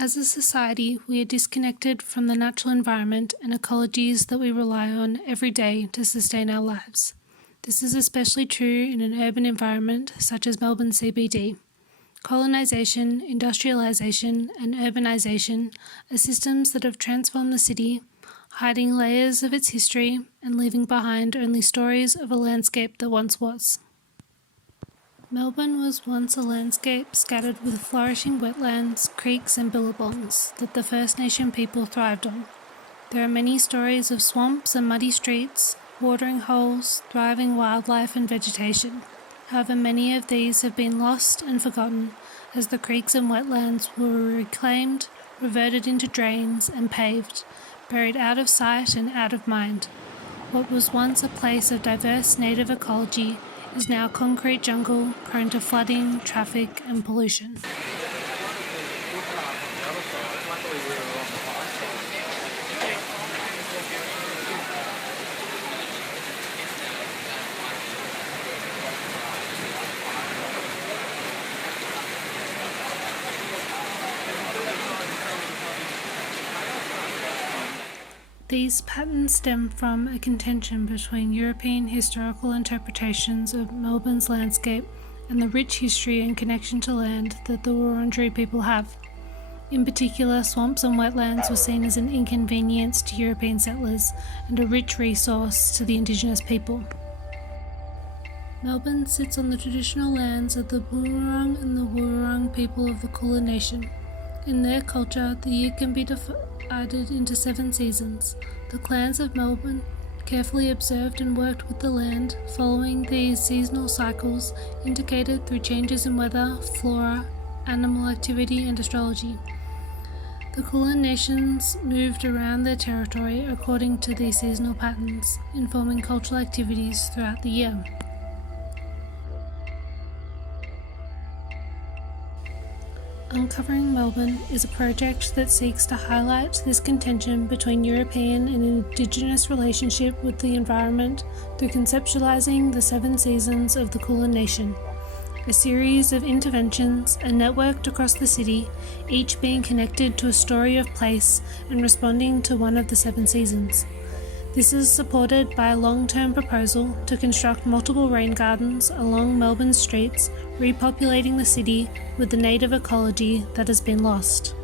As a society, we are disconnected from the natural environment and ecologies that we rely on every day to sustain our lives. This is especially true in an urban environment such as Melbourne CBD. Colonisation, industrialisation, and urbanisation are systems that have transformed the city, hiding layers of its history and leaving behind only stories of a landscape that once was. Melbourne was once a landscape scattered with flourishing wetlands, creeks and billabongs that the First Nation people thrived on. There are many stories of swamps and muddy streets, watering holes, thriving wildlife and vegetation. However, many of these have been lost and forgotten as the creeks and wetlands were reclaimed, reverted into drains and paved, buried out of sight and out of mind. What was once a place of diverse native ecology is now concrete jungle prone to flooding, traffic and pollution. These patterns stem from a contention between European historical interpretations of Melbourne's landscape and the rich history and connection to land that the Wurundjeri people have. In particular, swamps and wetlands were seen as an inconvenience to European settlers and a rich resource to the Indigenous people. Melbourne sits on the traditional lands of the Boonwurrung and the Wurrung people of the Kulin Nation. In their culture, the year can be divided into 7 seasons. The clans of Melbourne carefully observed and worked with the land, following these seasonal cycles indicated through changes in weather, flora, animal activity and astrology. The Kulin nations moved around their territory according to these seasonal patterns, informing cultural activities throughout the year. Uncovering Melbourne is a project that seeks to highlight this contention between European and Indigenous relationship with the environment through conceptualising the 7 seasons of the Kulin Nation. A series of interventions are networked across the city, each being connected to a story of place and responding to one of the 7 seasons. This is supported by a long-term proposal to construct multiple rain gardens along Melbourne streets, repopulating the city with the native ecology that has been lost.